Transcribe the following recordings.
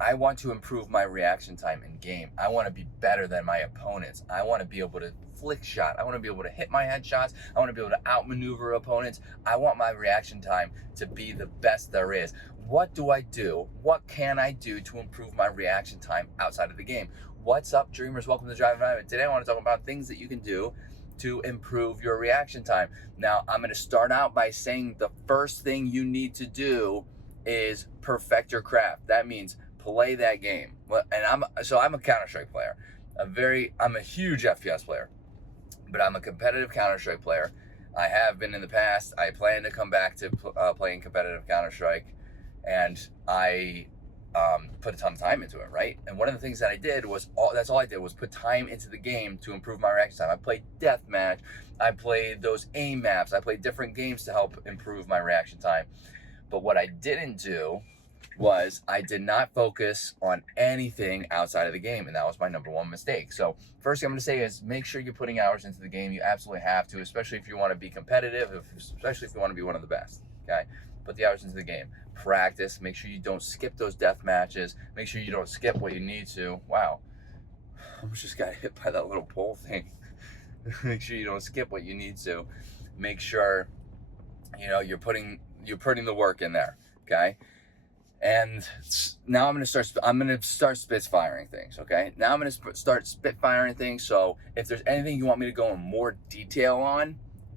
I want to improve my reaction time in game. I want to be better than my opponents. I want to be able to flick shot. I want to be able to hit my headshots. I want to be able to outmaneuver opponents. I want my reaction time to be the best there is. What do I do? What can I do to improve my reaction time outside of the game? What's up, dreamers? Welcome to Drive Environment. Today I want to talk about things that you can do to improve your reaction time. Now, I'm going to start out by saying the first thing you need to do is perfect your craft. That means play that game. And I'm a Counter-Strike player. I'm a huge FPS player, but I'm a competitive Counter-Strike player. I have been in the past. I plan to come back to playing competitive Counter-Strike, and I put a ton of time into it, right? And one of the things that I did was that's all I did was put time into the game to improve my reaction time. I played deathmatch. I played those aim maps. I played different games to help improve my reaction time. But what I didn't do was I did not focus on anything outside of the game, and that was my number one mistake. So first thing I'm going to say is make sure you're putting hours into the game. You absolutely have to, especially if you want to be competitive, especially if you want to be one of the best, okay? Put the hours into the game. Practice. Make sure you don't skip those death matches. Make sure you don't skip what you need to. Wow. I almost just got hit by that little pole thing. Make sure you don't skip what you need to. Make sure, you're putting the work in there, okay? And now I'm going to start spitfiring things, okay? Now I'm going to start spitfiring things. So if there's anything you want me to go in more detail on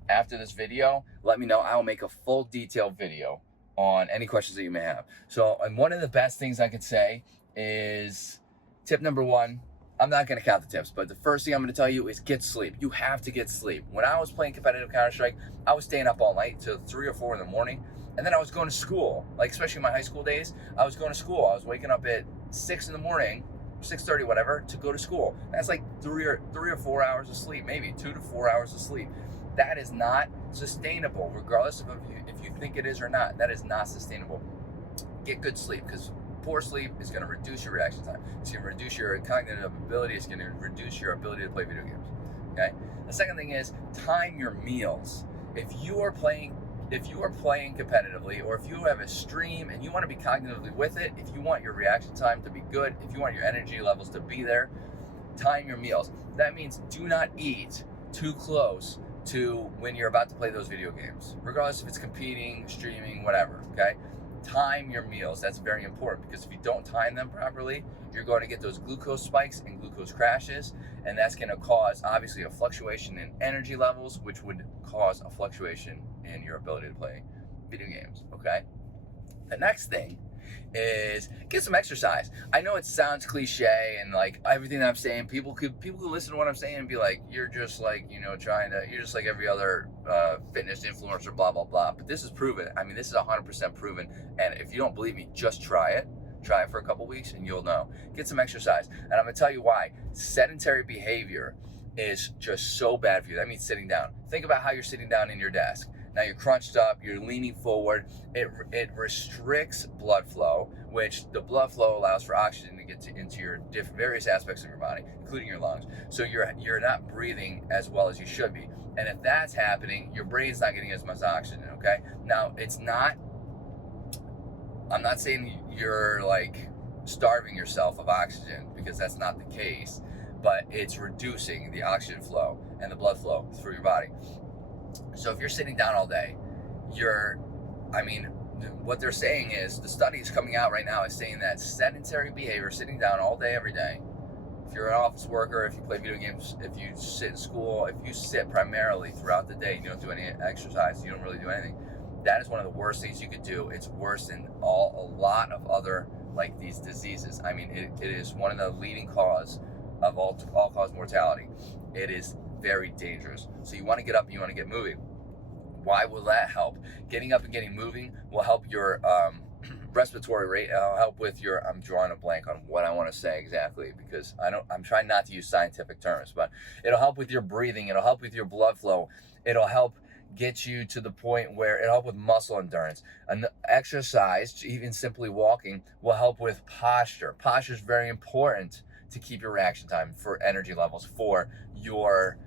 after this video, let me know. I will make a full detailed video on any questions that you may have. So, and one of the best things I could say is tip number one. I'm not going to count the tips, but the first thing I'm going to tell you is get sleep. You have to get sleep. When I was playing competitive Counter-Strike, I was staying up all night till 3 or 4 in the morning. And then I was going to school, like especially in my high school days, I was going to school. I was waking up at 6 in the morning, 6:30, whatever, to go to school. That's like 3 or 4 hours of sleep, maybe 2 to 4 hours of sleep. That is not sustainable, regardless of if you think it is or not. That is not sustainable. Get good sleep, because poor sleep is going to reduce your reaction time. It's going to reduce your cognitive ability. It's going to reduce your ability to play video games. Okay. The second thing is time your meals. If you are playing competitively, or if you have a stream and you want to be cognitively with it, if you want your reaction time to be good, if you want your energy levels to be there, time your meals. That means do not eat too close to when you're about to play those video games, regardless if it's competing, streaming, whatever, okay? Time your meals. That's very important, because if you don't time them properly, you're going to get those glucose spikes and glucose crashes, and that's going to cause obviously a fluctuation in energy levels, which would cause a fluctuation in your ability to play video games, okay? The next thing is get some exercise. I know it sounds cliche, and like everything that I'm saying, people could listen to what I'm saying and be like, you're just like, you're just like every other fitness influencer, blah, blah, blah. But this is proven. I mean, this is 100% proven. And if you don't believe me, just try it. Try it for a couple weeks and you'll know. Get some exercise. And I'm going to tell you why. Sedentary behavior is just so bad for you. That means sitting down. Think about how you're sitting down in your desk. Now you're crunched up, you're leaning forward. It restricts blood flow, which the blood flow allows for oxygen to get into your various aspects of your body, including your lungs. So you're not breathing as well as you should be. And if that's happening, your brain's not getting as much oxygen, okay? Now, I'm not saying you're like starving yourself of oxygen, because that's not the case, but it's reducing the oxygen flow and the blood flow through your body. So if you're sitting down all day, what they're saying is, the studies coming out right now is saying that sedentary behavior, sitting down all day, every day, if you're an office worker, if you play video games, if you sit in school, if you sit primarily throughout the day and you don't do any exercise, you don't really do anything, that is one of the worst things you could do. It's worse than a lot of other, like, these diseases. I mean, it is one of the leading cause of all-cause mortality. It is very dangerous. So you want to get up and you want to get moving. Why will that help? Getting up and getting moving will help your respiratory rate. It'll help with your, I'm drawing a blank on what I want to say exactly, because I'm trying not to use scientific terms, but it'll help with your breathing. It'll help with your blood flow. It'll help get you to the point where it'll help with muscle endurance. And exercise, even simply walking, will help with posture. Posture is very important to keep your reaction time, for energy levels, for your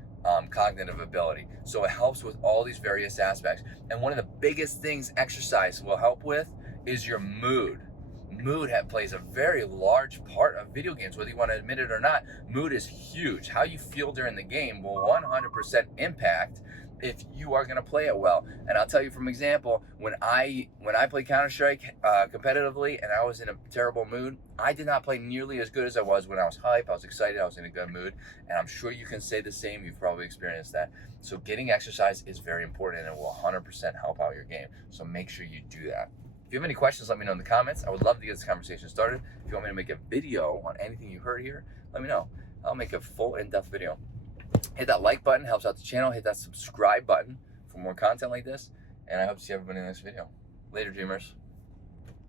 cognitive ability. So it helps with all these various aspects. And one of the biggest things exercise will help with is your mood. mood plays a very large part of video games, whether you want to admit it or not. Mood is huge. How you feel during the game will 100% impact if you are going to play it well. And I'll tell you from example, when I played Counter-Strike competitively and I was in a terrible mood, I did not play nearly as good as I was when I was hype, I was excited, I was in a good mood. And I'm sure you can say the same. You've probably experienced that. So getting exercise is very important and it will 100% help out your game. So make sure you do that. If you have any questions, let me know in the comments. I would love to get this conversation started. If you want me to make a video on anything you heard here, let me know. I'll make a full in-depth video. Hit that like button, helps out the channel. Hit that subscribe button for more content like this. And I hope to see everybody in this video. Later, dreamers.